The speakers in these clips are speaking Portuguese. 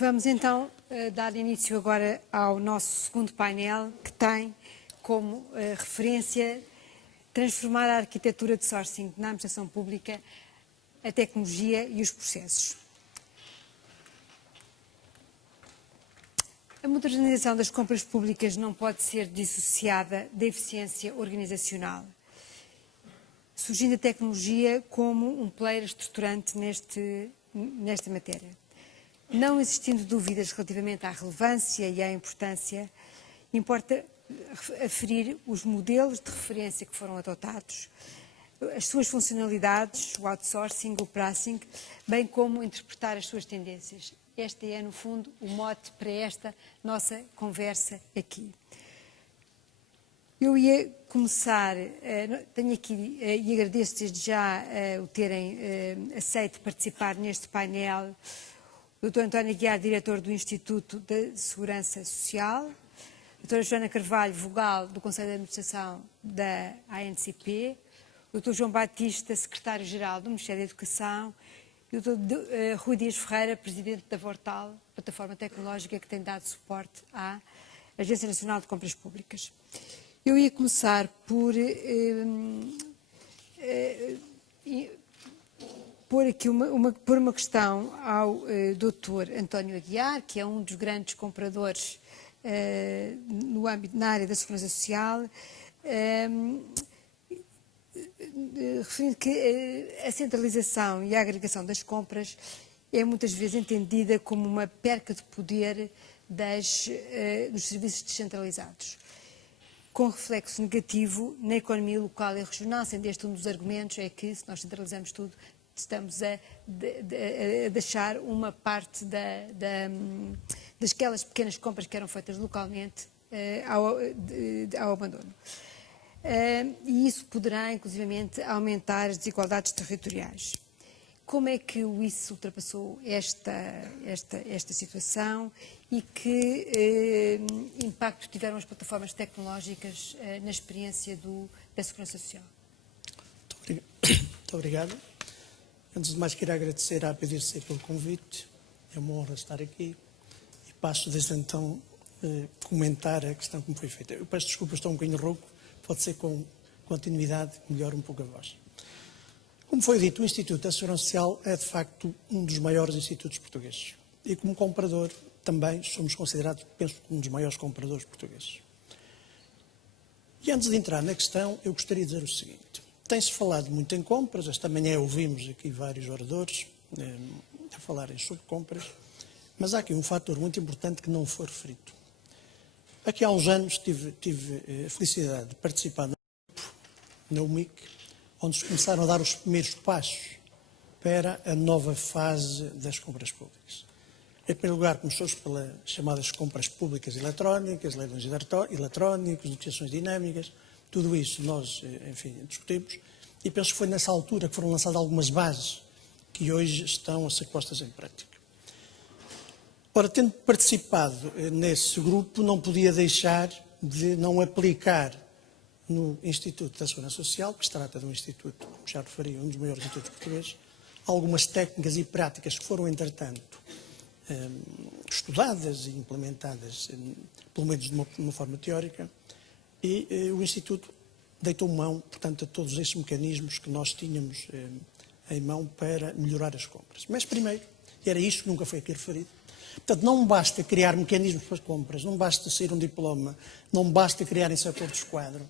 Vamos então dar início agora ao nosso segundo painel, que tem como referência transformar a arquitetura de sourcing na administração pública, a tecnologia e os processos. A modernização das compras públicas não pode ser dissociada da eficiência organizacional, surgindo a tecnologia como um player estruturante nesta matéria. Não existindo dúvidas relativamente à relevância e à importância, importa aferir os modelos de referência que foram adotados, as suas funcionalidades, o outsourcing, o pricing, bem como interpretar as suas tendências. Este é, no fundo, o mote para esta nossa conversa aqui. Eu ia começar, tenho aqui, e agradeço desde já o terem aceito participar neste painel, o Dr. António Aguiar, diretor do Instituto de Segurança Social, a Dra. Joana Carvalho, vogal do Conselho de Administração da ANCP, o Dr. João Batista, secretário-geral do Ministério da Educação, e o Dr. Rui Dias Ferreira, presidente da Vortal, plataforma tecnológica que tem dado suporte à Agência Nacional de Compras Públicas. Eu ia começar por pôr uma questão ao Dr. António Aguiar, que é um dos grandes compradores na área da segurança social, referindo que a centralização e a agregação das compras é muitas vezes entendida como uma perca de poder dos serviços descentralizados, com reflexo negativo na economia local e regional, sendo este um dos argumentos é que, se nós centralizamos tudo, estamos a deixar uma parte daquelas pequenas compras que eram feitas localmente ao abandono. E isso poderá, inclusivamente, aumentar as desigualdades territoriais. Como é que o ICE ultrapassou esta situação e que impacto tiveram as plataformas tecnológicas na experiência da segurança social? Muito obrigado. Antes de mais, quero agradecer à PDC pelo convite. É uma honra estar aqui e passo desde então comentar a questão como foi feita. Eu peço desculpas, estou um bocadinho rouco, pode ser com continuidade, melhor um pouco a voz. Como foi dito, o Instituto da Segurança Social é de facto um dos maiores institutos portugueses e como comprador também somos considerados, penso, um dos maiores compradores portugueses. E antes de entrar na questão, eu gostaria de dizer o seguinte. Tem-se falado muito em compras, esta manhã ouvimos aqui vários oradores a falarem sobre compras, mas há aqui um fator muito importante que não foi referido. Aqui há uns anos tive a felicidade de participar na UMIC, onde se começaram a dar os primeiros passos para a nova fase das compras públicas. Em primeiro lugar, começou-se pelas chamadas compras públicas eletrónicas, leilões eletrónicos, negociações dinâmicas. Tudo isso nós, enfim, discutimos e penso que foi nessa altura que foram lançadas algumas bases que hoje estão a ser postas em prática. Ora, tendo participado nesse grupo, não podia deixar de não aplicar no Instituto da Segurança Social, que se trata de um instituto, como já referi, um dos maiores institutos portugueses, algumas técnicas e práticas que foram, entretanto, estudadas e implementadas, pelo menos de uma forma teórica, e o Instituto deitou mão, portanto, a todos esses mecanismos que nós tínhamos em mão para melhorar as compras. Mas primeiro, e era isto que nunca foi aqui referido, portanto, não basta criar mecanismos para as compras, não basta sair um diploma, não basta criarem-se acordos de quadro,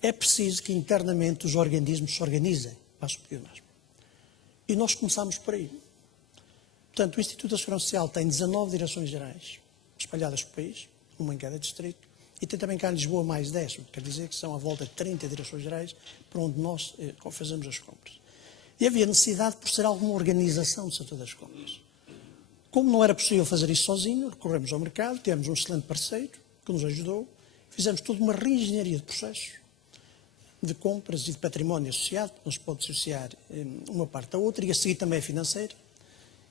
é preciso que internamente os organismos se organizem, passo o pleonasmo. E nós começámos por aí. Portanto, o Instituto da Segurança Social tem 19 direções gerais, espalhadas pelo país, uma em cada distrito, e tem também cá em Lisboa mais 10, quer dizer que são à volta de 30 direções gerais para onde nós fazemos as compras. E havia necessidade por ser alguma organização do setor das compras. Como não era possível fazer isso sozinho, recorremos ao mercado, temos um excelente parceiro que nos ajudou, fizemos toda uma reengenharia de processos, de compras e de património associado, não se pode associar uma parte à outra, e a seguir também a financeira,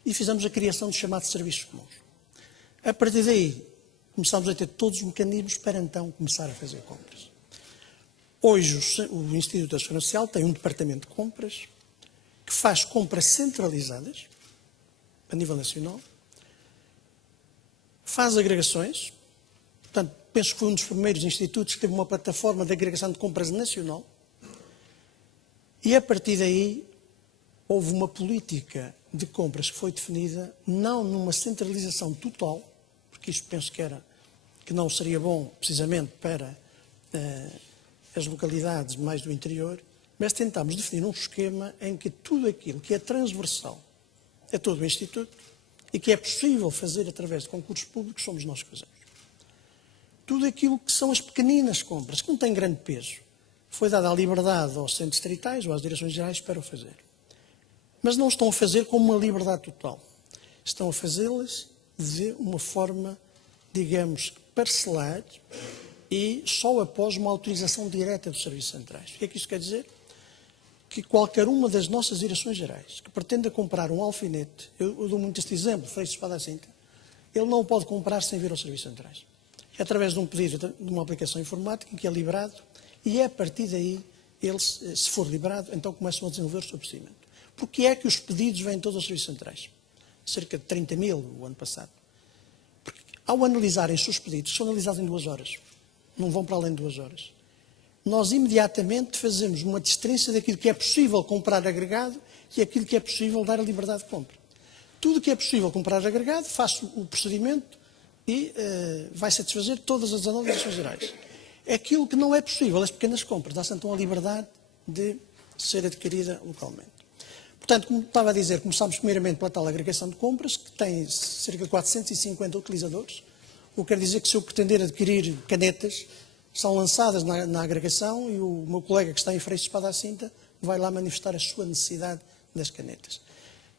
e fizemos a criação de chamados serviços comuns. A partir daí, começámos a ter todos os mecanismos para então começar a fazer compras. Hoje o Instituto da Segurança Social tem um departamento de compras que faz compras centralizadas, a nível nacional, faz agregações, portanto, penso que foi um dos primeiros institutos que teve uma plataforma de agregação de compras nacional, e a partir daí houve uma política de compras que foi definida não numa centralização total, porque isto penso que não seria bom precisamente para as localidades mais do interior, mas tentámos definir um esquema em que tudo aquilo que é transversal a todo o Instituto e que é possível fazer através de concursos públicos, somos nós que fazemos. Tudo aquilo que são as pequeninas compras, que não têm grande peso, foi dada a liberdade aos centros distritais ou às direções gerais para o fazer. Mas não estão a fazer com uma liberdade total. Estão a fazê-las de uma forma, digamos, parcelar e só após uma autorização direta dos serviços centrais. O que é que isto quer dizer? Que qualquer uma das nossas direções gerais que pretenda comprar um alfinete, eu dou muito este exemplo, Freixo Espada à Cinta, ele não o pode comprar sem vir aos serviços centrais. É através de um pedido de uma aplicação informática que é liberado e é a partir daí, ele, se for liberado, então começam a desenvolver o seu procedimento. Porque é que os pedidos vêm todos aos serviços centrais? Cerca de 30 mil o ano passado. Porque ao analisarem os seus pedidos, são analisados em 2 horas. Não vão para além de 2 horas. Nós imediatamente fazemos uma distinção daquilo que é possível comprar agregado e aquilo que é possível dar a liberdade de compra. Tudo que é possível comprar agregado, faço o procedimento e vai satisfazer todas as direções gerais. Aquilo que não é possível, as pequenas compras, dá-se então a liberdade de ser adquirida localmente. Portanto, como estava a dizer, começámos primeiramente pela tal agregação de compras, que tem cerca de 450 utilizadores, o que quer dizer que se eu pretender adquirir canetas, são lançadas na agregação e o meu colega que está em Freixo Espada à Cinta vai lá manifestar a sua necessidade das canetas.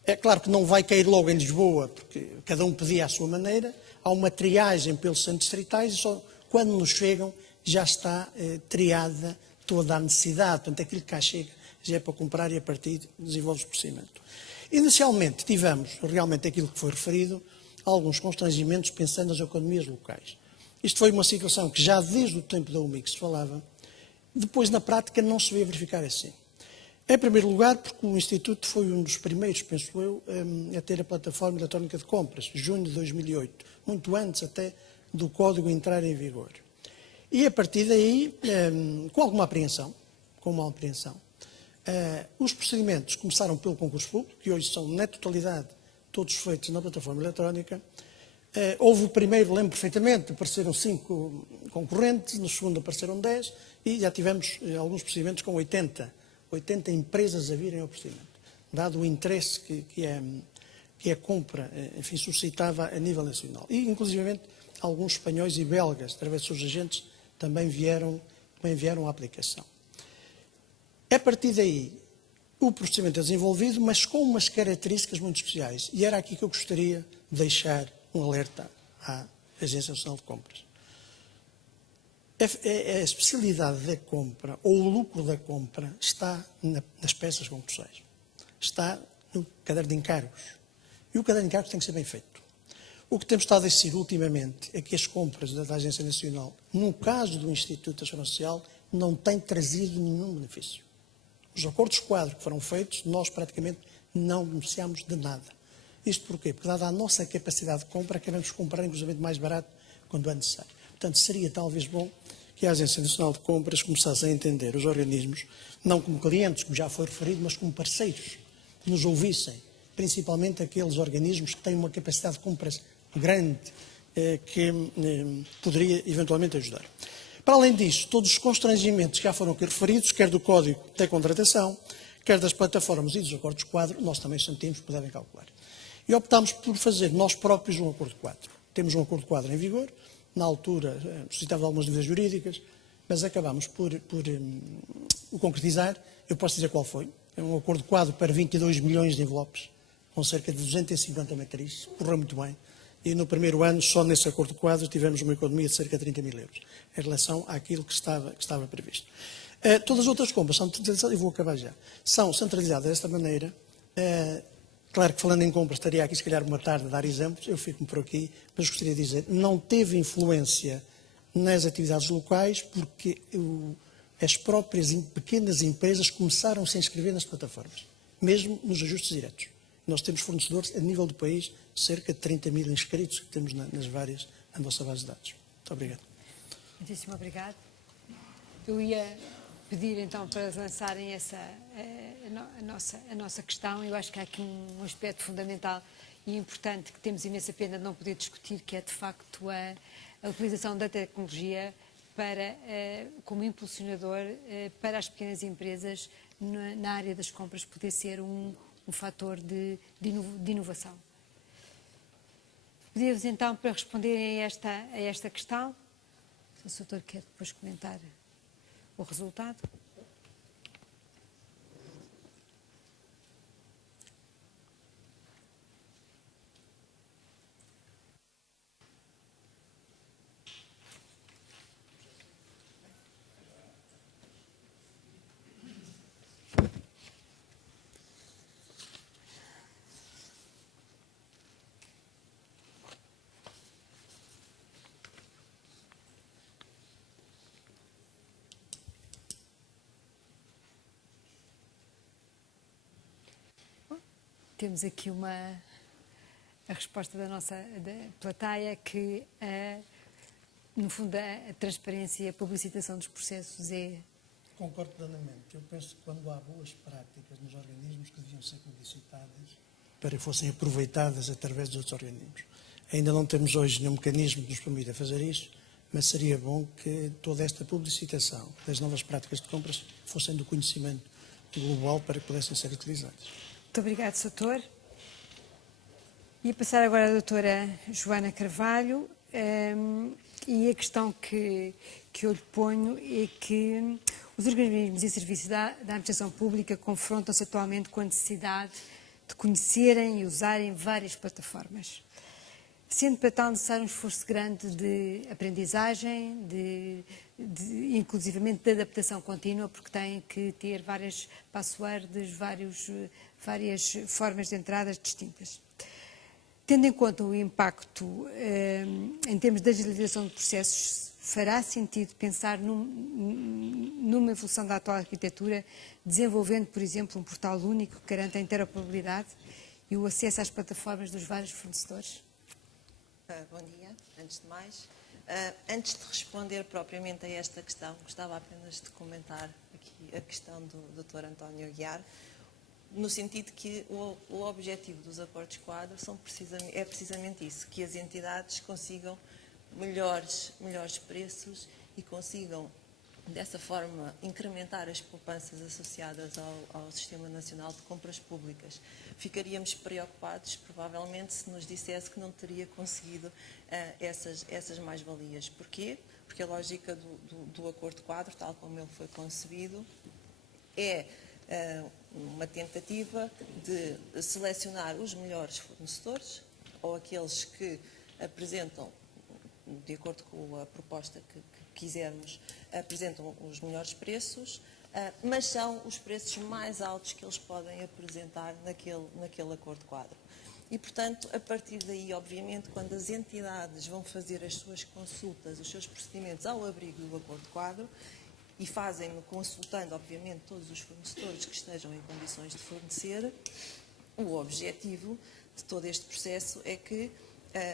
É claro que não vai cair logo em Lisboa, porque cada um pedia à sua maneira, há uma triagem pelos centros distritais e só quando nos chegam já está triada toda a necessidade, portanto aquilo que cá chega já é para comprar e a partir desenvolve o procedimento. Inicialmente tivemos realmente aquilo que foi referido, alguns constrangimentos pensando nas economias locais. Isto foi uma situação que já desde o tempo da UMIC se falava, depois na prática não se veio verificar assim. Em primeiro lugar, porque o Instituto foi um dos primeiros, penso eu, a ter a plataforma eletrónica de compras, junho de 2008, muito antes até do código entrar em vigor. E a partir daí, com alguma apreensão, os procedimentos começaram pelo concurso público, que hoje são na totalidade todos feitos na plataforma eletrónica. Houve o primeiro, lembro perfeitamente, apareceram 5 concorrentes, no segundo apareceram 10 e já tivemos alguns procedimentos com 80 empresas a virem ao procedimento, dado o interesse que a compra, enfim, suscitava a nível nacional. E, inclusivamente, alguns espanhóis e belgas, através dos seus agentes, também vieram à aplicação. A partir daí, o procedimento é desenvolvido, mas com umas características muito especiais. E era aqui que eu gostaria de deixar um alerta à Agência Nacional de Compras. A especialidade da compra, ou o lucro da compra, está nas peças concursais. Está no caderno de encargos. E o caderno de encargos tem que ser bem feito. O que temos estado a assistir ultimamente é que as compras da Agência Nacional, no caso do Instituto da Segurança Social, não têm trazido nenhum benefício. Os acordos quadro que foram feitos, nós praticamente não beneficiamos de nada. Isto porquê? Porque, dada a nossa capacidade de compra, queremos comprar inclusive mais barato quando é necessário. Portanto, seria talvez bom que a Agência Nacional de Compras começasse a entender os organismos, não como clientes, como já foi referido, mas como parceiros, que nos ouvissem, principalmente aqueles organismos que têm uma capacidade de compras grande, que poderia eventualmente ajudar. Para além disso, todos os constrangimentos que já foram aqui referidos, quer do Código da Contratação, quer das plataformas e dos acordos quadro, nós também sentimos que devem calcular. E optámos por fazer nós próprios um acordo quadro. Temos um acordo quadro em vigor, na altura suscitava algumas dúvidas jurídicas, mas acabámos por o concretizar. Eu posso dizer qual foi. É um acordo quadro para 22 milhões de envelopes, com cerca de 250 matrizes, correu muito bem. E no primeiro ano, só nesse acordo quadro, tivemos uma economia de cerca de 30 mil euros, em relação àquilo que estava previsto. Todas as outras compras são centralizadas, e vou acabar já, são centralizadas desta maneira. Claro que falando em compras, estaria aqui se calhar uma tarde a dar exemplos, eu fico-me por aqui, mas gostaria de dizer, não teve influência nas atividades locais, porque as próprias pequenas empresas começaram -se a inscrever nas plataformas, mesmo nos ajustes diretos. Nós temos fornecedores a nível do país, cerca de 30 mil inscritos que temos nas várias, na nossa base de dados. Muito obrigado. Muitíssimo obrigado. Eu ia pedir então para lançarem a nossa questão. Eu acho que há aqui um aspecto fundamental e importante que temos imensa pena de não poder discutir, que é de facto a utilização da tecnologia como impulsionador para as pequenas empresas na área das compras poder ser um fator de inovação. Pedia-vos então para responderem a esta questão. Se o doutor quer depois comentar o resultado. Temos aqui a resposta da plateia que, no fundo, a transparência e a publicitação dos processos é... Concordo plenamente. Eu penso que quando há boas práticas nos organismos que deviam ser publicitadas para que fossem aproveitadas através dos outros organismos. Ainda não temos hoje nenhum mecanismo que nos permita fazer isso, mas seria bom que toda esta publicitação das novas práticas de compras fossem do conhecimento global para que pudessem ser utilizadas. Muito obrigado, doutor. Ia passar agora à doutora Joana Carvalho, e a questão que eu lhe ponho é que os organismos e serviços da administração pública confrontam-se atualmente com a necessidade de conhecerem e usarem várias plataformas, sendo para tal necessário um esforço grande de aprendizagem, inclusivamente de adaptação contínua, porque têm que ter várias passwords, várias formas de entradas distintas. Tendo em conta o impacto em termos de agilização de processos, fará sentido pensar numa evolução da atual arquitetura, desenvolvendo, por exemplo, um portal único que garanta a interoperabilidade e o acesso às plataformas dos vários fornecedores? Bom dia, antes de mais. Antes de responder propriamente a esta questão, gostava apenas de comentar aqui a questão do Dr. António Aguiar, no sentido que o objetivo dos acordos quadro é precisamente isso, que as entidades consigam melhores preços e consigam, dessa forma, incrementar as poupanças associadas ao Sistema Nacional de Compras Públicas. Ficaríamos preocupados, provavelmente, se nos dissesse que não teria conseguido essas mais-valias. Porquê? Porque a lógica do acordo quadro, tal como ele foi concebido, é uma tentativa de selecionar os melhores fornecedores ou aqueles que apresentam, de acordo com a proposta que quisermos, apresentam os melhores preços, mas são os preços mais altos que eles podem apresentar naquele acordo quadro. E, portanto, a partir daí, obviamente, quando as entidades vão fazer as suas consultas, os seus procedimentos ao abrigo do acordo quadro, e fazem-no consultando, obviamente, todos os fornecedores que estejam em condições de fornecer, o objetivo de todo este processo é que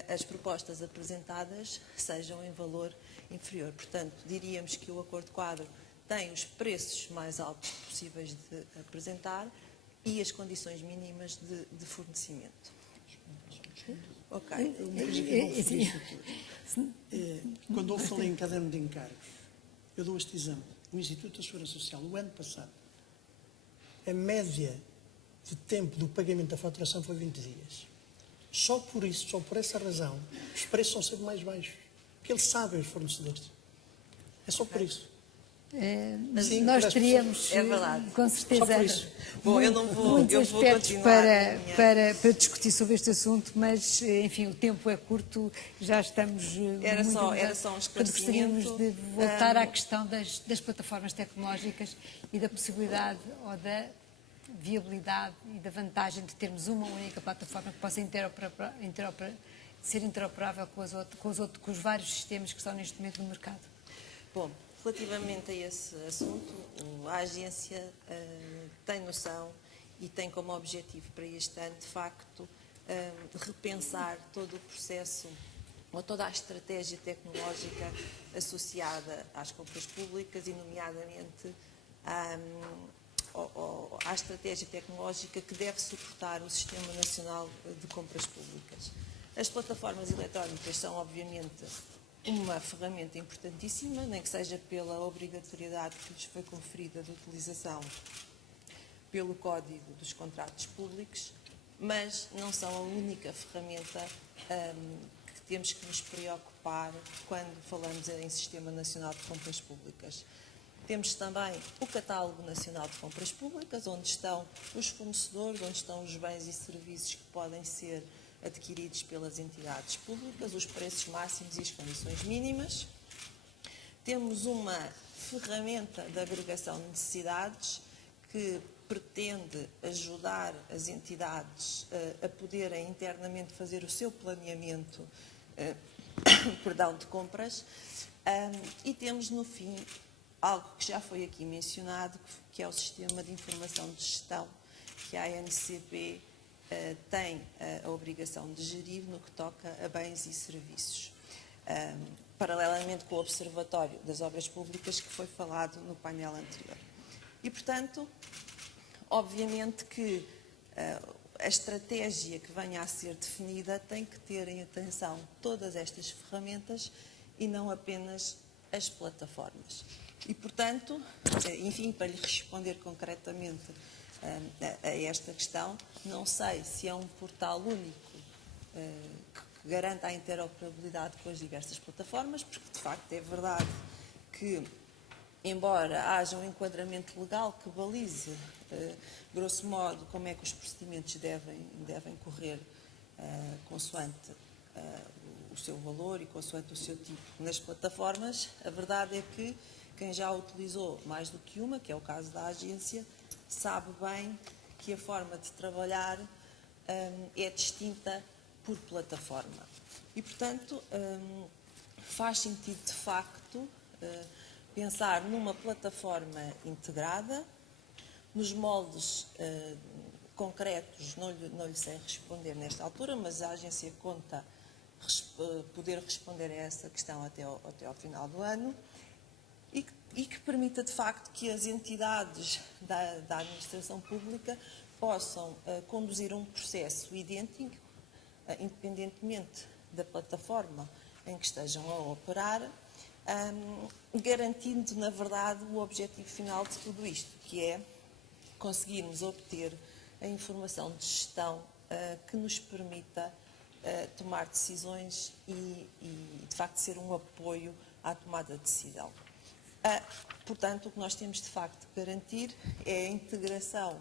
as propostas apresentadas sejam em valor inferior. Portanto, diríamos que o acordo quadro tem os preços mais altos possíveis de apresentar e as condições mínimas de fornecimento. Ok. Quando eu falei em caderno de encargos, eu dou este exemplo. O Instituto da Segurança Social, o ano passado, a média de tempo do pagamento da faturação foi 20 dias. Só por isso, só por essa razão, os preços são sempre mais baixos. Porque eles sabem, os fornecedores. É só por isso. Sim, nós teríamos, é verdade, com certeza, Bom, muitos aspectos para discutir sobre este assunto, mas, enfim, o tempo é curto, já estamos era só um esclarecimento. Gostaríamos de voltar à questão das plataformas tecnológicas e da possibilidade ou da viabilidade e da vantagem de termos uma única plataforma que possa ser interoperável com os vários sistemas que estão neste momento no mercado. Bom, relativamente a esse assunto, a agência tem noção e tem como objetivo para este ano, de facto, repensar todo o processo ou toda a estratégia tecnológica associada às compras públicas e, nomeadamente, à estratégia tecnológica que deve suportar o Sistema Nacional de Compras Públicas. As plataformas eletrónicas são, obviamente, uma ferramenta importantíssima, nem que seja pela obrigatoriedade que lhes foi conferida de utilização pelo Código dos Contratos Públicos, mas não são a única ferramenta que temos que nos preocupar quando falamos em Sistema Nacional de Compras Públicas. Temos também o Catálogo Nacional de Compras Públicas, onde estão os fornecedores, onde estão os bens e serviços que podem ser adquiridos pelas entidades públicas, os preços máximos e as condições mínimas. Temos uma ferramenta de agregação de necessidades que pretende ajudar as entidades a poderem internamente fazer o seu planeamento de compras. E temos, no fim, algo que já foi aqui mencionado, que é o Sistema de Informação de Gestão, que a ANCP tem a obrigação de gerir no que toca a bens e serviços, paralelamente com o Observatório das Obras Públicas, que foi falado no painel anterior. E, portanto, obviamente que a estratégia que venha a ser definida tem que ter em atenção todas estas ferramentas e não apenas as plataformas. E, portanto, enfim, para lhe responder concretamente a esta questão, não sei se é um portal único que garanta a interoperabilidade com as diversas plataformas, porque, de facto, é verdade que, embora haja um enquadramento legal que balize, grosso modo, como é que os procedimentos devem correr consoante o seu valor e consoante o seu tipo nas plataformas, a verdade é que quem já utilizou mais do que uma, que é o caso da agência, sabe bem que a forma de trabalhar é distinta por plataforma. E, portanto, faz sentido, de facto, pensar numa plataforma integrada, nos moldes concretos, não lhe sei responder nesta altura, mas a agência conta poder responder a essa questão até ao final do ano, e que permita, de facto, que as entidades da administração pública possam conduzir um processo idêntico, independentemente da plataforma em que estejam a operar, garantindo, na verdade, o objetivo final de tudo isto, que é conseguirmos obter a informação de gestão que nos permita tomar decisões e, de facto, ser um apoio à tomada de decisão. Portanto, o que nós temos, de facto, de garantir é a integração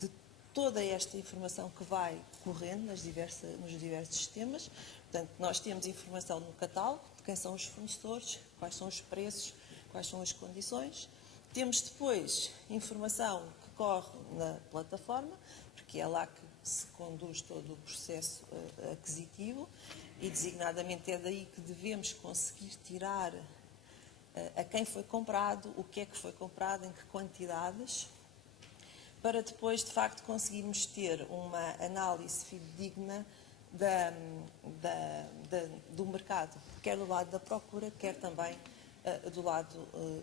de toda esta informação que vai correndo nos diversos sistemas. Portanto, nós temos informação no catálogo de quem são os fornecedores, quais são os preços, quais são as condições. Temos depois informação que corre na plataforma, porque é lá que se conduz todo o processo aquisitivo e, designadamente, é daí que devemos conseguir tirar a quem foi comprado, o que é que foi comprado, em que quantidades, para depois, de facto, conseguirmos ter uma análise fidedigna do mercado, quer do lado da procura, quer também do lado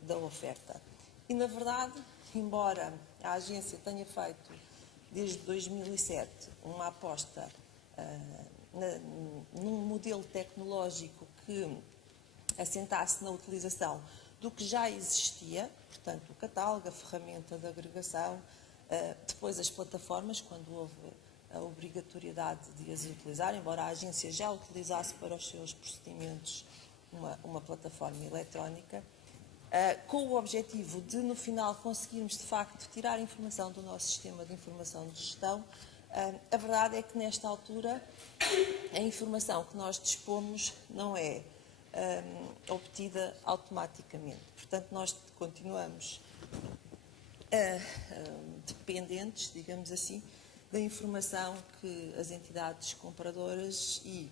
da oferta. E, na verdade, embora a agência tenha feito, desde 2007, uma aposta num modelo tecnológico que assentasse na utilização do que já existia, portanto, o catálogo, a ferramenta de agregação, depois as plataformas, quando houve a obrigatoriedade de as utilizar, embora a agência já utilizasse para os seus procedimentos uma plataforma eletrónica, com o objetivo de, no final, conseguirmos, de facto, tirar informação do nosso sistema de informação de gestão. A verdade é que, nesta altura, a informação que nós dispomos não é obtida automaticamente. Portanto, nós continuamos dependentes, digamos assim, da informação que as entidades compradoras e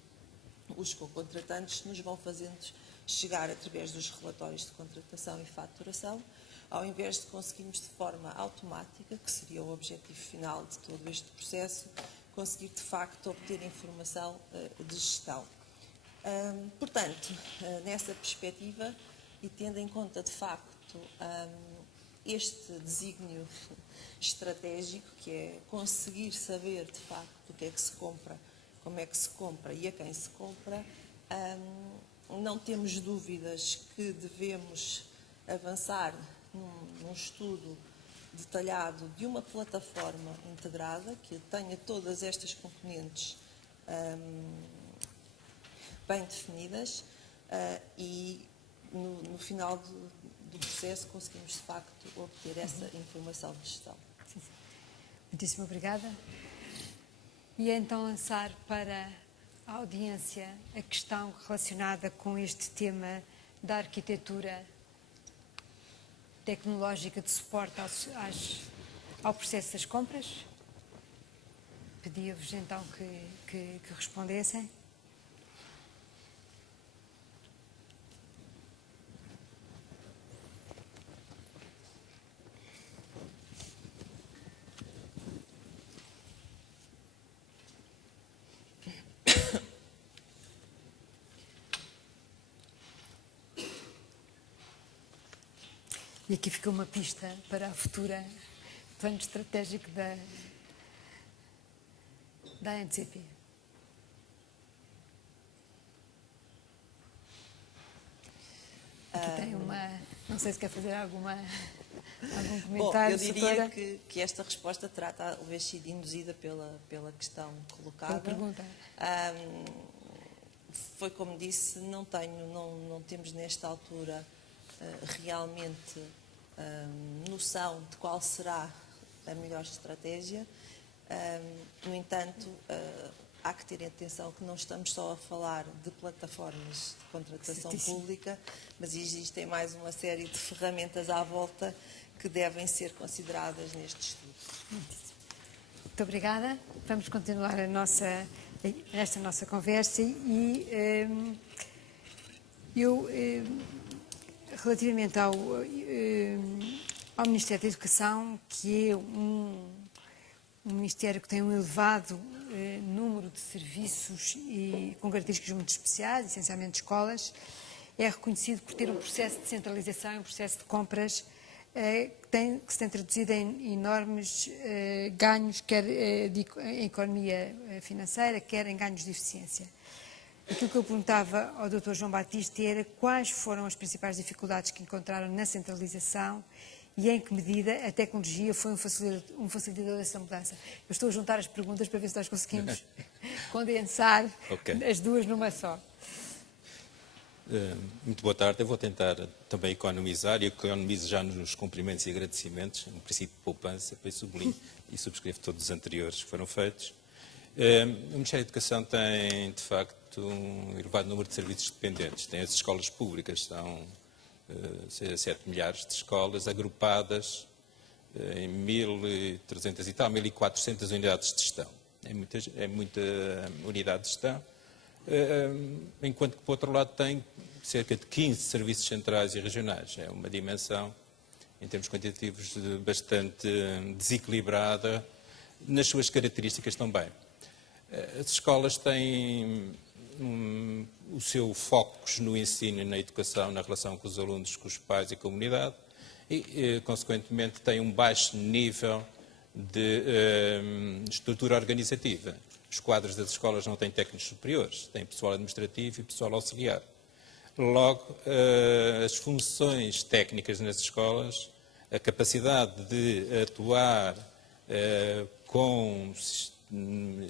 os co-contratantes nos vão fazendo chegar através dos relatórios de contratação e faturação, ao invés de conseguirmos de forma automática, que seria o objetivo final de todo este processo, conseguir de facto obter informação de gestão. Portanto, nessa perspectiva e tendo em conta de facto este desígnio estratégico, que é conseguir saber de facto o que é que se compra, como é que se compra e a quem se compra, não temos dúvidas que devemos avançar num estudo detalhado de uma plataforma integrada que tenha todas estas componentes bem definidas e no final do processo conseguimos de facto obter essa informação de gestão. Sim, sim. Muitíssimo obrigada. E então lançar para a audiência a questão relacionada com este tema da arquitetura tecnológica de suporte ao processo das compras. Pedia-vos então que respondessem. E aqui fica uma pista para a futura plano estratégico da ANCP. Aqui tem uma... Não sei se quer fazer algum comentário. Bom, eu diria que esta resposta terá talvez sido induzida pela questão colocada. Pela pergunta. Foi como disse, não temos nesta altura realmente noção de qual será a melhor estratégia. No entanto, há que ter atenção que não estamos só a falar de plataformas de contratação pública, mas existem mais uma série de ferramentas à volta que devem ser consideradas neste estudo. Muito obrigada. Vamos continuar esta nossa conversa e relativamente ao Ministério da Educação, que é um Ministério que tem um elevado número de serviços e com características muito especiais, essencialmente escolas, é reconhecido por ter um processo de centralização e um processo de compras que se tem traduzido em enormes ganhos, quer em economia financeira, quer em ganhos de eficiência. Aquilo que eu perguntava ao Dr. João Batista era quais foram as principais dificuldades que encontraram na centralização e em que medida a tecnologia foi um facilitador dessa mudança. Eu estou a juntar as perguntas para ver se nós conseguimos condensar as duas numa só. Muito boa tarde. Eu vou tentar também economizar, e economizo já nos cumprimentos e agradecimentos, um princípio de poupança, depois sublinho e subscrevo todos os anteriores que foram feitos. O Ministério da Educação tem, de facto, um elevado número de serviços dependentes. Tem as escolas públicas, são 7 milhares de escolas agrupadas em 1.300 e tal, 1.400 unidades de gestão. É muita unidade de gestão. Enquanto que, por outro lado, tem cerca de 15 serviços centrais e regionais. É uma dimensão, em termos quantitativos, bastante desequilibrada, nas suas características também. As escolas têm o seu foco no ensino e na educação, na relação com os alunos, com os pais e com a comunidade, e, consequentemente, têm um baixo nível de estrutura organizativa. Os quadros das escolas não têm técnicos superiores, têm pessoal administrativo e pessoal auxiliar. Logo, as funções técnicas nas escolas, a capacidade de atuar com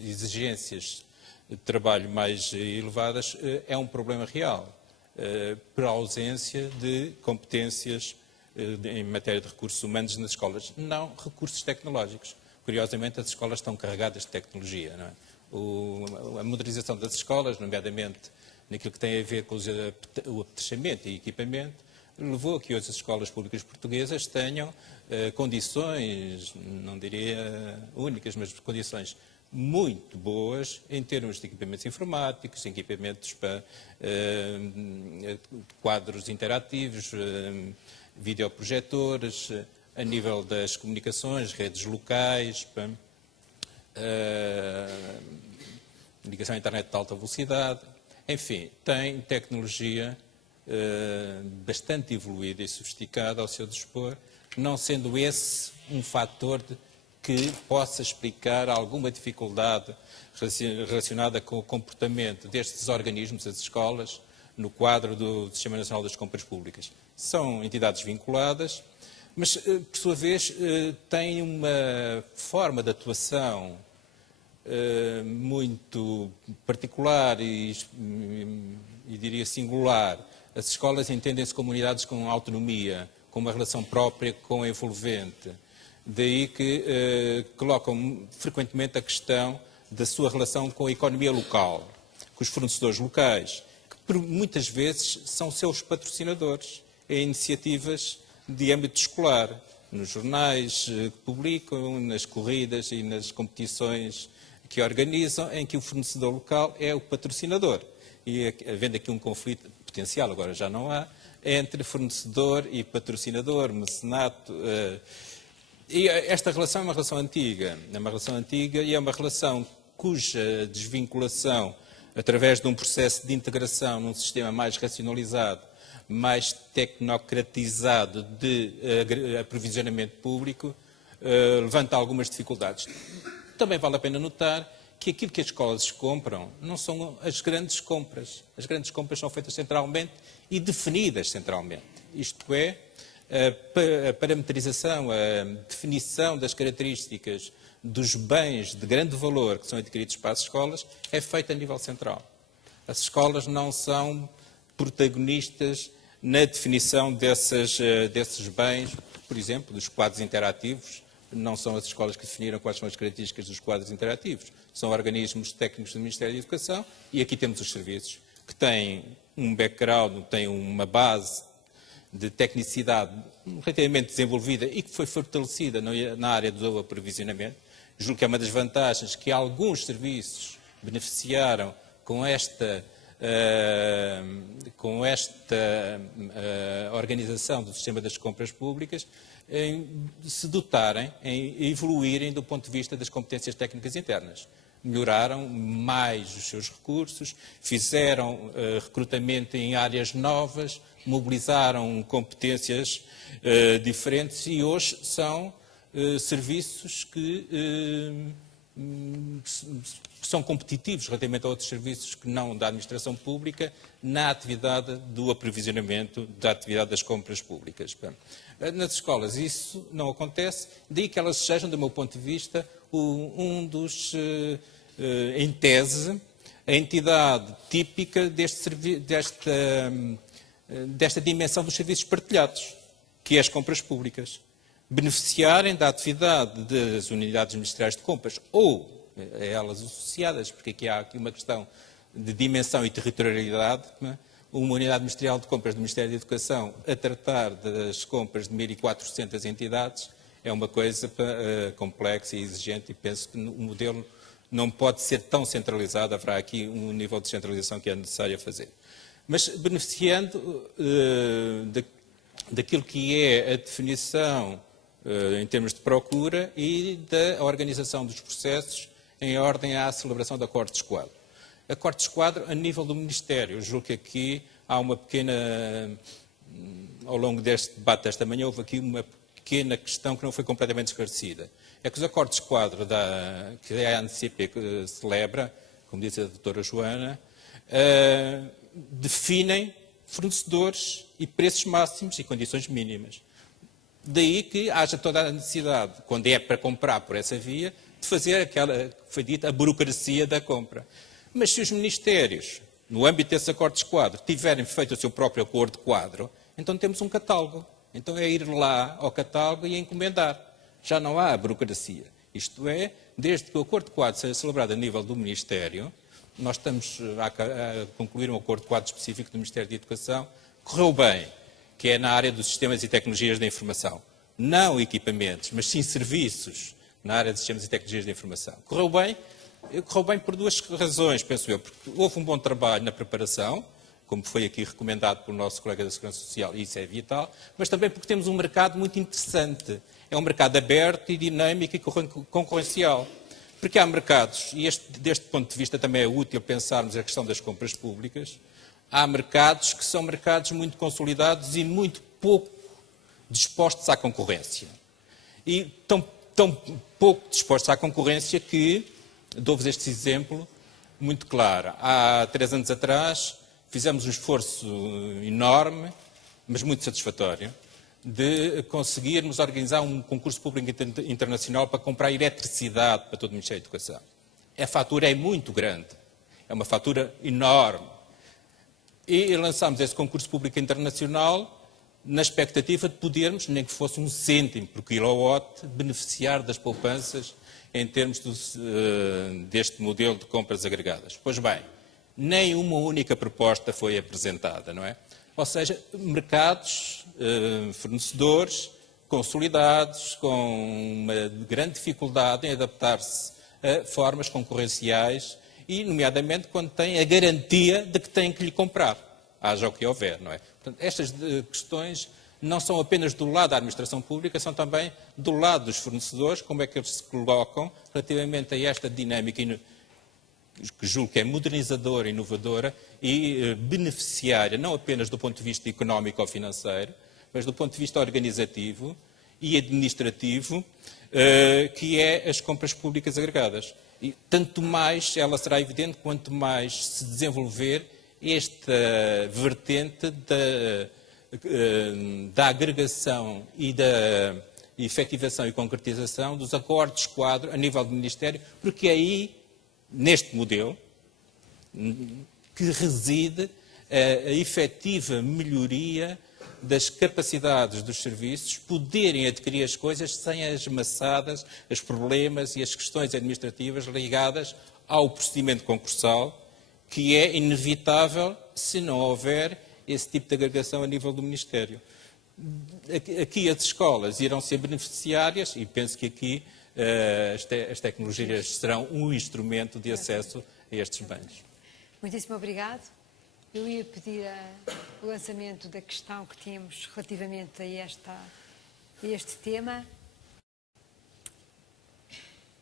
exigências de trabalho mais elevadas é um problema real, por ausência de competências em matéria de recursos humanos nas escolas, não recursos tecnológicos. Curiosamente, as escolas estão carregadas de tecnologia, não é? A modernização das escolas, nomeadamente naquilo que tem a ver com o apetrechamento e equipamento, levou a que hoje as escolas públicas portuguesas tenham condições, não diria únicas, mas condições muito boas em termos de equipamentos informáticos, equipamentos para quadros interativos, videoprojetores, a nível das comunicações, redes locais, ligação à internet de alta velocidade, enfim, tem tecnologia bastante evoluída e sofisticada ao seu dispor, não sendo esse um fator que possa explicar alguma dificuldade relacionada com o comportamento destes organismos, as escolas, no quadro do Sistema Nacional das Compras Públicas. São entidades vinculadas, mas, por sua vez, têm uma forma de atuação muito particular e diria singular. As escolas entendem-se como unidades com autonomia, com uma relação própria com a envolvente. Daí que colocam frequentemente a questão da sua relação com a economia local, com os fornecedores locais, que muitas vezes são seus patrocinadores em iniciativas de âmbito escolar, nos jornais que publicam, nas corridas e nas competições que organizam, em que o fornecedor local é o patrocinador. E havendo aqui um conflito potencial, agora já não há, entre fornecedor e patrocinador, mecenato. E esta relação é uma relação antiga, e é uma relação cuja desvinculação, através de um processo de integração num sistema mais racionalizado, mais tecnocratizado de aprovisionamento público, levanta algumas dificuldades. Também vale a pena notar que aquilo que as escolas compram não são as grandes compras. As grandes compras são feitas centralmente e definidas centralmente. Isto é, a parametrização, a definição das características dos bens de grande valor que são adquiridos para as escolas é feita a nível central. As escolas não são protagonistas na definição desses bens, por exemplo, dos quadros interativos. Não são as escolas que definiram quais são as características dos quadros interativos, são organismos técnicos do Ministério da Educação, e aqui temos os serviços que têm um background, têm uma base de tecnicidade relativamente desenvolvida e que foi fortalecida na área do aprovisionamento. Julgo que é uma das vantagens que alguns serviços beneficiaram com esta organização do sistema das compras públicas, em se dotarem, em evoluírem do ponto de vista das competências técnicas internas. Melhoraram mais os seus recursos, fizeram recrutamento em áreas novas, mobilizaram competências diferentes e hoje são serviços que são competitivos relativamente a outros serviços que não da administração pública na atividade do aprovisionamento, da atividade das compras públicas. Nas escolas isso não acontece, daí que elas sejam, do meu ponto de vista, em tese, a entidade típica desta dimensão dos serviços partilhados, que é as compras públicas. Beneficiarem da atividade das unidades ministeriais de compras ou a elas associadas, porque aqui há uma questão de dimensão e territorialidade. Uma unidade ministerial de compras do Ministério da Educação a tratar das compras de 1.400 entidades é uma coisa complexa e exigente, e penso que o modelo não pode ser tão centralizado, haverá aqui um nível de centralização que é necessário fazer. Mas beneficiando daquilo que é a definição em termos de procura e da organização dos processos em ordem à celebração de acordos quadro. Acordos quadro a nível do Ministério. Eu julgo que aqui há uma pequena, ao longo deste debate desta manhã, houve aqui uma pequena questão que não foi completamente esclarecida. É que os acordos quadro que a ANCP celebra, como disse a doutora Joana, definem fornecedores e preços máximos e condições mínimas. Daí que haja toda a necessidade, quando é para comprar por essa via, de fazer aquela que foi dita a burocracia da compra. Mas se os ministérios, no âmbito desses acordos quadro, tiverem feito o seu próprio acordo quadro, então temos um catálogo. Então é ir lá ao catálogo e encomendar. Já não há a burocracia. Isto é, desde que o acordo quadro seja celebrado a nível do Ministério, nós estamos a concluir um acordo quadro específico do Ministério da Educação, correu bem, que é na área dos sistemas e tecnologias da informação. Não equipamentos, mas sim serviços na área dos sistemas e tecnologias da informação. Correu bem correu bem por duas razões, penso eu. Porque houve um bom trabalho na preparação, como foi aqui recomendado pelo nosso colega da Segurança Social, e isso é vital, mas também porque temos um mercado muito interessante. É um mercado aberto e dinâmico e concorrencial. Porque há mercados, e deste ponto de vista também é útil pensarmos a questão das compras públicas, há mercados que são mercados muito consolidados e muito pouco dispostos à concorrência. E tão pouco dispostos à concorrência que, dou-vos este exemplo muito claro. Há 3 anos atrás fizemos um esforço enorme, mas muito satisfatório, de conseguirmos organizar um concurso público internacional para comprar eletricidade para todo o Ministério da Educação. A fatura é muito grande, é uma fatura enorme. E lançámos esse concurso público internacional na expectativa de podermos, nem que fosse 1 cêntimo por quilowatt, beneficiar das poupanças em termos deste modelo de compras agregadas. Pois bem, nem uma única proposta foi apresentada, não é? Ou seja, mercados, fornecedores consolidados, com uma grande dificuldade em adaptar-se a formas concorrenciais e, nomeadamente, quando têm a garantia de que têm que lhe comprar, haja o que houver, não é? Portanto, estas questões não são apenas do lado da administração pública, são também do lado dos fornecedores, como é que eles se colocam relativamente a esta dinâmica que julgo que é modernizadora, inovadora e beneficiária, não apenas do ponto de vista económico ou financeiro, mas do ponto de vista organizativo e administrativo, que é as compras públicas agregadas. E tanto mais ela será evidente quanto mais se desenvolver esta vertente da agregação e da efetivação e concretização dos acordos-quadro a nível do Ministério, porque aí, neste modelo, que reside a efetiva melhoria das capacidades dos serviços poderem adquirir as coisas sem as maçadas, os problemas e as questões administrativas ligadas ao procedimento concursal, que é inevitável se não houver esse tipo de agregação a nível do Ministério. Aqui as escolas irão ser beneficiárias e penso que aqui as tecnologias serão um instrumento de acesso a estes bens. Muitíssimo obrigado. Eu ia pedir o lançamento da questão que tínhamos relativamente a este tema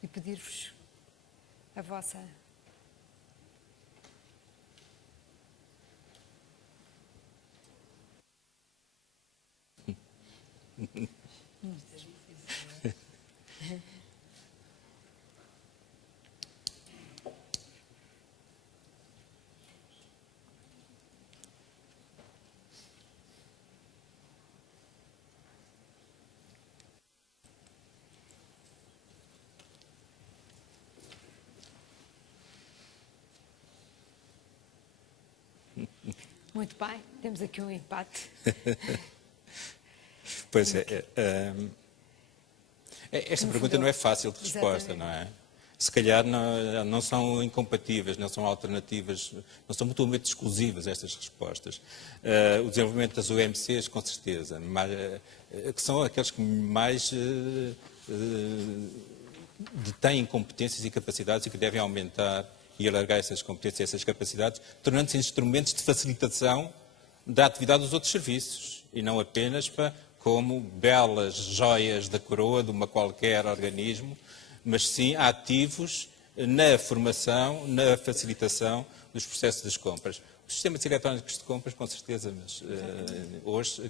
e pedir-vos a vossa... Muito bem, temos aqui um empate. Pois esta pergunta não é fácil de resposta, Exatamente. não é? Se calhar não são incompatíveis, não são alternativas, não são mutuamente exclusivas estas respostas. O desenvolvimento das UMCs, com certeza, que são aqueles que mais detêm competências e capacidades e que devem aumentar e alargar essas competências e essas capacidades, tornando-se instrumentos de facilitação da atividade dos outros serviços e não apenas como belas joias da coroa de uma qualquer organismo, mas sim ativos na formação, na facilitação dos processos das compras. Os sistemas eletrónicos de compras, com certeza, mas hoje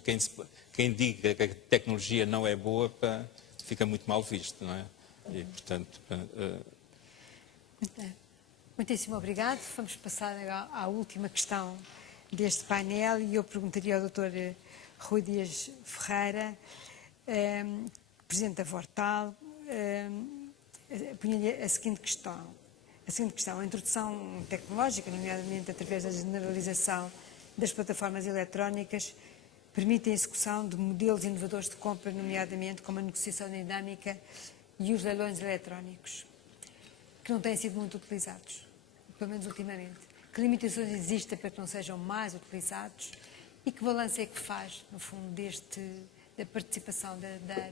quem diga que a tecnologia não é boa fica muito mal visto, não é? E, portanto... Muitíssimo obrigado. Vamos passar à última questão deste painel e eu perguntaria ao Dr. Rui Dias Ferreira, Presidente da Vortal, punha-lhe a seguinte questão. A introdução tecnológica, nomeadamente através da generalização das plataformas eletrónicas, permite a execução de modelos inovadores de compra, nomeadamente como a negociação dinâmica e os leilões eletrónicos, que não têm sido muito utilizados, pelo menos ultimamente. Que limitações existem para que não sejam mais utilizados e que balanço é que faz, no fundo, da participação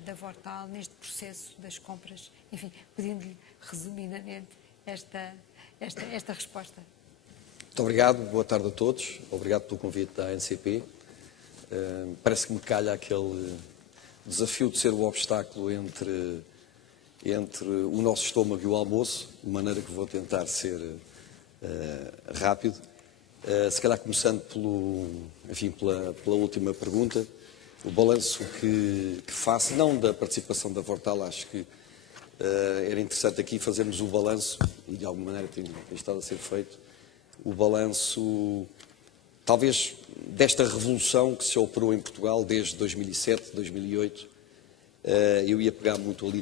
da Vortal neste processo das compras? Enfim, pedindo-lhe resumidamente esta resposta. Muito obrigado, boa tarde a todos. Obrigado pelo convite da ANCP. Parece que me calha aquele desafio de ser o obstáculo entre o nosso estômago e o almoço, de maneira que vou tentar ser rápido. Se calhar começando pela última pergunta, o balanço que faço, não da participação da Vortal, acho que era interessante aqui fazermos o balanço, e de alguma maneira tem estado a ser feito, o balanço, talvez, desta revolução que se operou em Portugal desde 2007, 2008. Eu ia pegar muito ali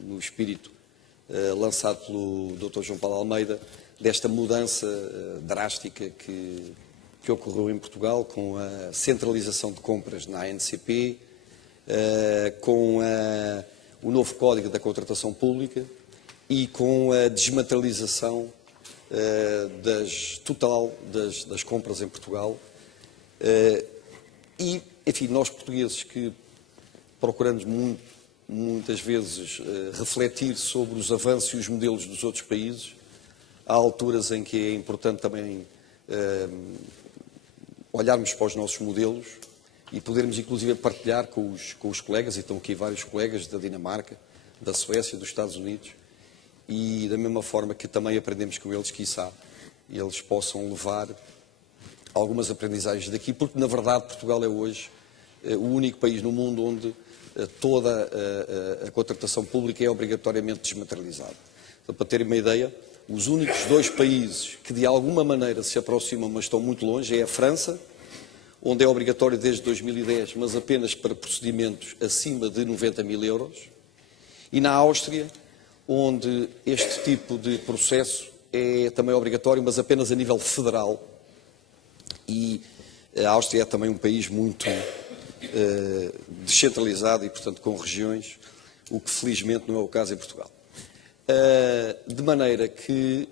no espírito lançado pelo Dr. João Paulo Almeida, desta mudança drástica que ocorreu em Portugal, com a centralização de compras na ANCP, com o novo Código da Contratação Pública e com a desmaterialização total das compras em Portugal. E, enfim, nós portugueses que procuramos muitas vezes refletir sobre os avanços e os modelos dos outros países, há alturas em que é importante também olharmos para os nossos modelos e podermos inclusive partilhar com os colegas, e estão aqui vários colegas da Dinamarca, da Suécia, dos Estados Unidos, e da mesma forma que também aprendemos com eles, quiçá, eles possam levar algumas aprendizagens daqui, porque na verdade Portugal é hoje o único país no mundo onde toda a contratação pública é obrigatoriamente desmaterializada. Então, para terem uma ideia, os únicos 2 países que de alguma maneira se aproximam, mas estão muito longe, é a França, onde é obrigatório desde 2010, mas apenas para procedimentos acima de 90 mil euros, e na Áustria, onde este tipo de processo é também obrigatório, mas apenas a nível federal. E a Áustria é também um país muito descentralizado e, portanto, com regiões, o que felizmente não é o caso em Portugal. De maneira que,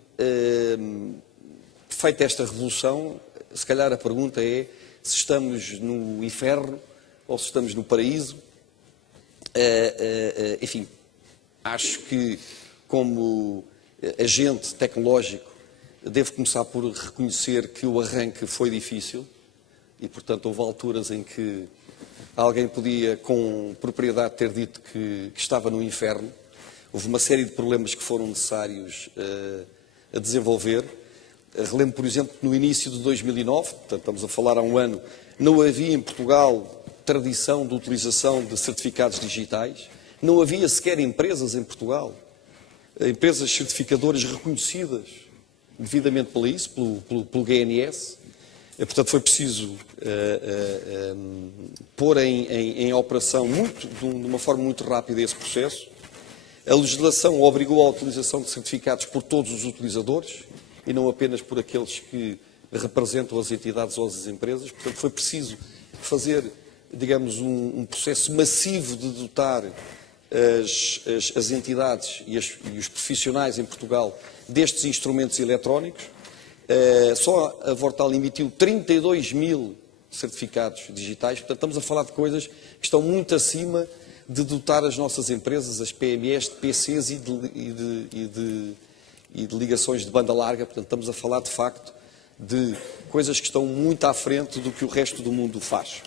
feita esta revolução, se calhar a pergunta é se estamos no inferno ou se estamos no paraíso. Enfim, acho que, como agente tecnológico, devo começar por reconhecer que o arranque foi difícil e, portanto, houve alturas em que alguém podia, com propriedade, ter dito que estava no inferno. Houve uma série de problemas que foram necessários a desenvolver. Relembro, por exemplo, que no início de 2009, portanto, estamos a falar há um ano, não havia em Portugal tradição de utilização de certificados digitais. Não havia sequer empresas em Portugal, empresas certificadoras reconhecidas devidamente para isso, pelo GNS. Portanto, foi preciso pôr em operação de uma forma muito rápida esse processo. A legislação obrigou à utilização de certificados por todos os utilizadores e não apenas por aqueles que representam as entidades ou as empresas. Portanto, foi preciso fazer, digamos, um processo massivo de dotar as entidades e os profissionais em Portugal destes instrumentos eletrónicos. Só a Vortal emitiu 32 mil certificados digitais. Portanto, estamos a falar de coisas que estão muito acima de dotar as nossas empresas, as PMEs, de PCs e de ligações de banda larga. Portanto, estamos a falar, de facto, de coisas que estão muito à frente do que o resto do mundo faz.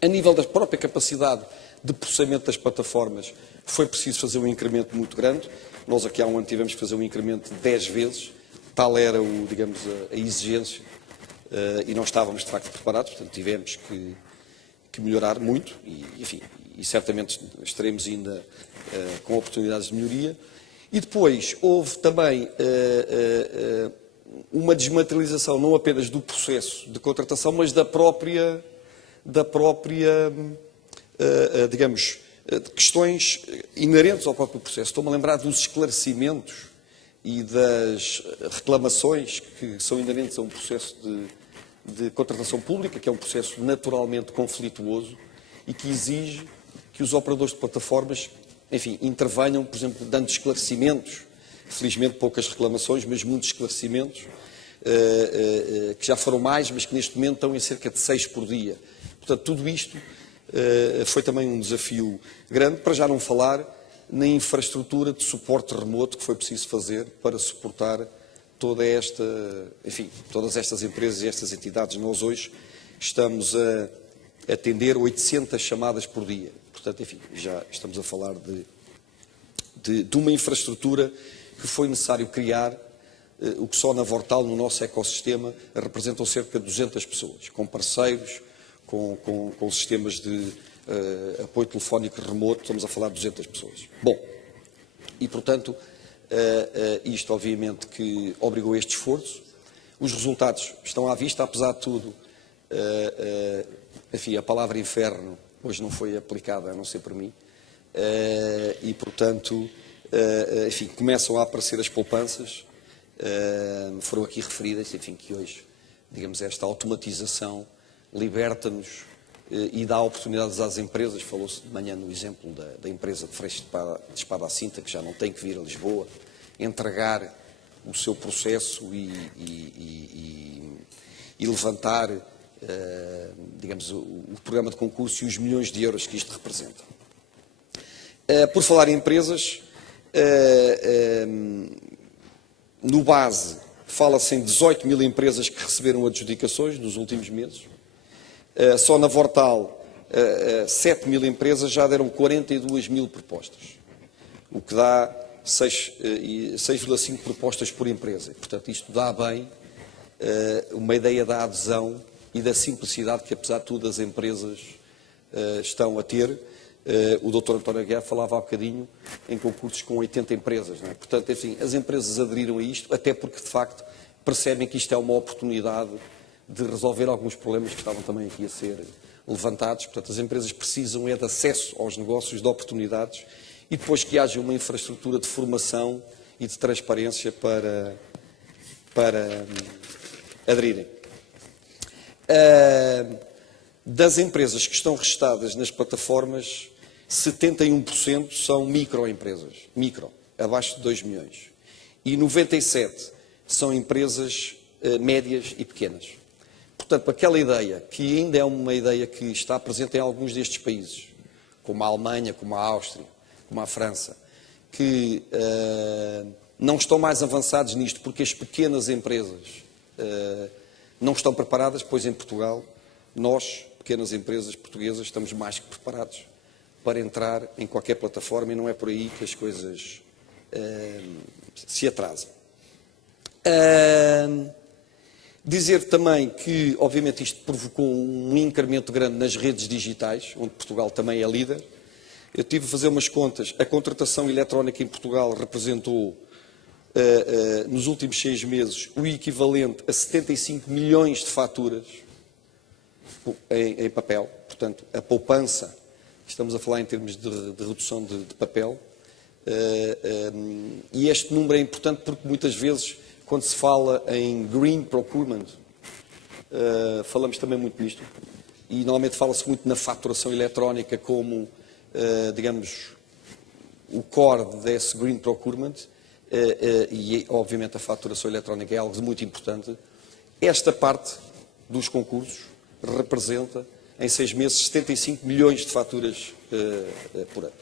A nível da própria capacidade de processamento das plataformas, foi preciso fazer um incremento muito grande. Nós aqui há um ano tivemos que fazer um incremento de 10 vezes. Tal era, digamos, a exigência, e nós estávamos, de facto, preparados. Portanto, tivemos que melhorar muito e, enfim, e certamente estaremos ainda com oportunidades de melhoria. E depois houve também uma desmaterialização não apenas do processo de contratação, mas da própria digamos, de questões inerentes ao próprio processo. Estou-me a lembrar dos esclarecimentos e das reclamações que são inerentes a um processo de contratação pública, que é um processo naturalmente conflituoso e que exige que os operadores de plataformas, enfim, intervenham, por exemplo, dando esclarecimentos. Felizmente poucas reclamações, mas muitos esclarecimentos, que já foram mais, mas que neste momento estão em cerca de 6 por dia. Portanto, tudo isto foi também um desafio grande, para já não falar na infraestrutura de suporte remoto que foi preciso fazer para suportar todas estas empresas e estas entidades. Nós hoje estamos a atender 800 chamadas por dia. Portanto, enfim, já estamos a falar de uma infraestrutura que foi necessário criar, o que só na Vortal, no nosso ecossistema, representam cerca de 200 pessoas, com parceiros, com sistemas de apoio telefónico remoto, estamos a falar de 200 pessoas. Bom, e portanto, isto obviamente que obrigou a este esforço. Os resultados estão à vista, apesar de tudo, enfim, a palavra inferno hoje não foi aplicada, a não ser por mim, e portanto, enfim, começam a aparecer as poupanças, foram aqui referidas, enfim, que hoje, digamos, esta automatização liberta-nos e dá oportunidades às empresas. Falou-se de manhã no exemplo da empresa de Freixo de Espada à Cinta, que já não tem que vir a Lisboa, entregar o seu processo e levantar, digamos, o programa de concurso e os milhões de euros que isto representa. Por falar em empresas, no base fala-se em 18 mil empresas que receberam adjudicações nos últimos meses. Só na Vortal, 7 mil empresas já deram 42 mil propostas, o que dá 6,5 propostas por empresa. Portanto, isto dá bem uma ideia da adesão e da simplicidade que, apesar de tudo, as empresas estão a ter. O Dr. António Aguiar falava há bocadinho em concursos com 80 empresas, não é? Portanto, enfim, as empresas aderiram a isto, até porque, de facto, percebem que isto é uma oportunidade de resolver alguns problemas que estavam também aqui a ser levantados. Portanto, as empresas precisam de acesso aos negócios, de oportunidades, e depois que haja uma infraestrutura de formação e de transparência para aderirem. Das empresas que estão registadas nas plataformas, 71% são microempresas, abaixo de 2 milhões. E 97% são empresas médias e pequenas. Portanto, aquela ideia, que ainda é uma ideia que está presente em alguns destes países, como a Alemanha, como a Áustria, como a França, que não estão mais avançados nisto porque as pequenas empresas não estão preparadas, pois em Portugal, nós, pequenas empresas portuguesas, estamos mais que preparados para entrar em qualquer plataforma, e não é por aí que as coisas se atrasam. Dizer também que, obviamente, isto provocou um incremento grande nas redes digitais, onde Portugal também é líder. Eu tive a fazer umas contas. A contratação eletrónica em Portugal representou, nos últimos 6 meses, o equivalente a 75 milhões de faturas em papel. Portanto, a poupança, estamos a falar em termos de redução de papel, e este número é importante porque muitas vezes, quando se fala em green procurement, falamos também muito nisto, e normalmente fala-se muito na faturação eletrónica como, digamos, o core desse green procurement, e obviamente a faturação eletrónica é algo de muito importante. Esta parte dos concursos representa, em 6 meses, 75 milhões de faturas por ano.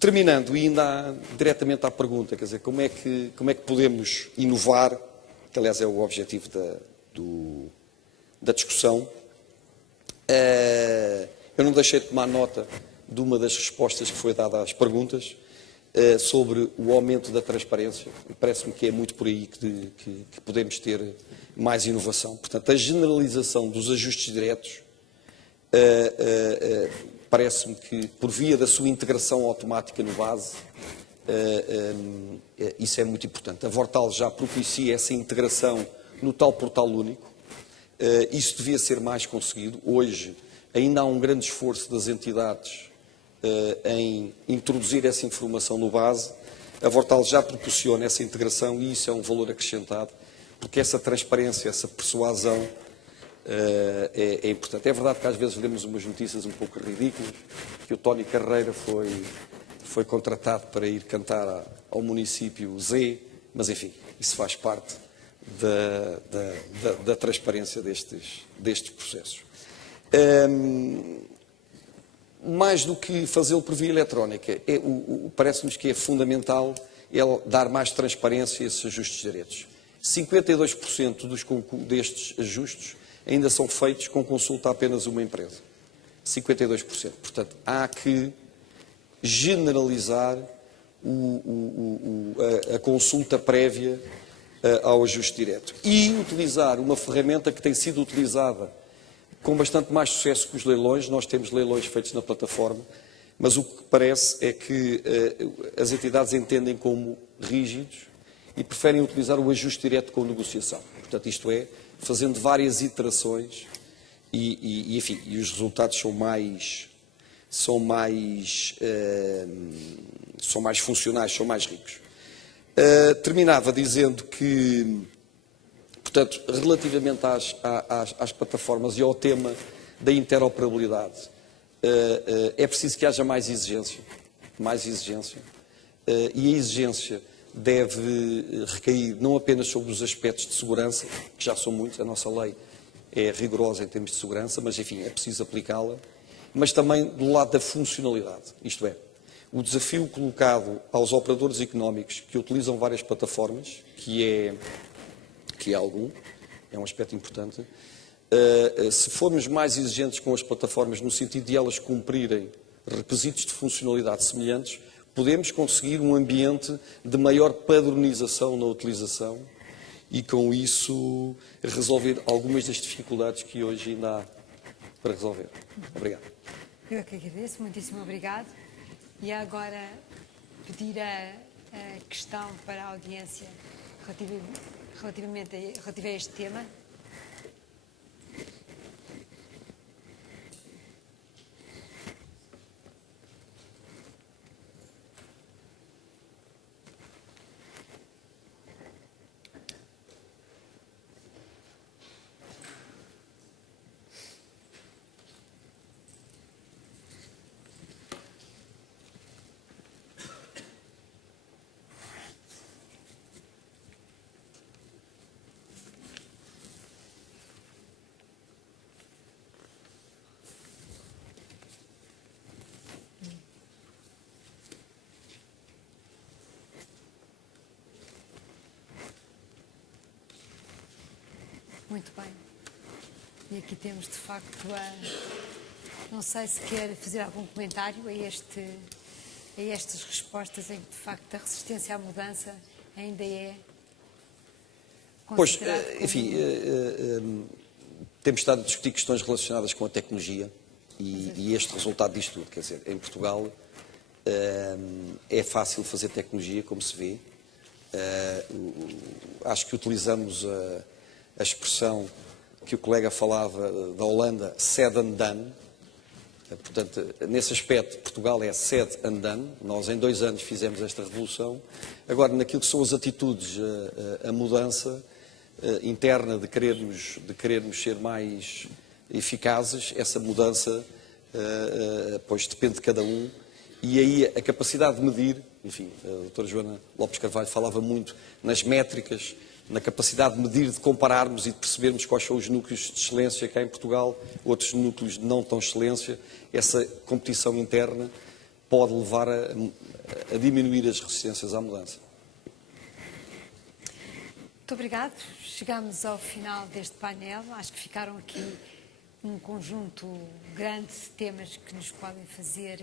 Terminando, e ainda diretamente à pergunta, quer dizer, como é que podemos inovar, que aliás é o objetivo da discussão. Eu não deixei de tomar nota de uma das respostas que foi dada às perguntas, sobre o aumento da transparência. Parece-me que é muito por aí que podemos ter mais inovação. Portanto, a generalização dos ajustes diretos, parece-me que, por via da sua integração automática no base, isso é muito importante. A Vortal já propicia essa integração no tal portal único. Isso devia ser mais conseguido. Hoje, ainda há um grande esforço das entidades em introduzir essa informação no base. A Vortal já proporciona essa integração e isso é um valor acrescentado, porque essa transparência, essa persuasão é importante. É verdade que às vezes vemos umas notícias um pouco ridículas, que o Tony Carreira foi contratado para ir cantar ao município Z, mas enfim, isso faz parte da transparência destes processos. mais do que fazê-lo por via eletrónica, parece-nos que é fundamental dar mais transparência a esses ajustes de direitos. 52% destes ajustes ainda são feitos com consulta a apenas uma empresa. 52%. Portanto, há que generalizar a consulta prévia ao ajuste direto. E utilizar uma ferramenta que tem sido utilizada com bastante mais sucesso que os leilões. Nós temos leilões feitos na plataforma, mas o que parece é que as entidades entendem como rígidos e preferem utilizar o ajuste direto com negociação. Portanto, isto é, fazendo várias iterações e os resultados são mais funcionais, são mais ricos. Terminava dizendo que, portanto, relativamente às plataformas e ao tema da interoperabilidade, é preciso que haja mais exigência, e a exigência deve recair não apenas sobre os aspectos de segurança, que já são muitos, a nossa lei é rigorosa em termos de segurança, mas, enfim, é preciso aplicá-la, mas também do lado da funcionalidade, isto é, o desafio colocado aos operadores económicos que utilizam várias plataformas, que é um aspecto importante. Se formos mais exigentes com as plataformas no sentido de elas cumprirem requisitos de funcionalidade semelhantes, podemos conseguir um ambiente de maior padronização na utilização e, com isso, resolver algumas das dificuldades que hoje ainda há para resolver. Obrigado. Eu é que agradeço, muitíssimo obrigado. E agora pedir a questão para a audiência relativa a este tema. Muito bem. E aqui temos, de facto, não sei se quer fazer algum comentário a estas respostas em que, de facto, a resistência à mudança ainda é considerada como... Enfim, temos estado a discutir questões relacionadas com a tecnologia e este resultado diz tudo. Quer dizer, em Portugal é fácil fazer tecnologia, como se vê. Acho que utilizamos a expressão que o colega falava da Holanda, said and done. Portanto, nesse aspecto, Portugal é said and done. Nós, em 2 anos, fizemos esta revolução. Agora, naquilo que são as atitudes, a mudança interna de querermos ser mais eficazes, essa mudança, pois, depende de cada um. E aí, a capacidade de medir, enfim, a doutora Joana Lopes Carvalho falava muito nas métricas, na capacidade de medir, de compararmos e de percebermos quais são os núcleos de excelência cá em Portugal, outros núcleos de não tão excelência. Essa competição interna pode levar a diminuir as resistências à mudança. Muito obrigado. Chegamos ao final deste painel. Acho que ficaram aqui um conjunto grande de temas que nos podem fazer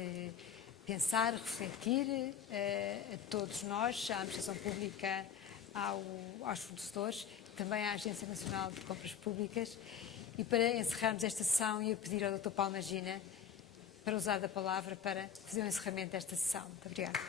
pensar, refletir, a todos nós, à Administração Pública, aos fornecedores, também à Agência Nacional de Compras Públicas. E para encerrarmos esta sessão, ia pedir ao Dr. Paulo Magina para usar da palavra para fazer o encerramento desta sessão. Muito obrigada.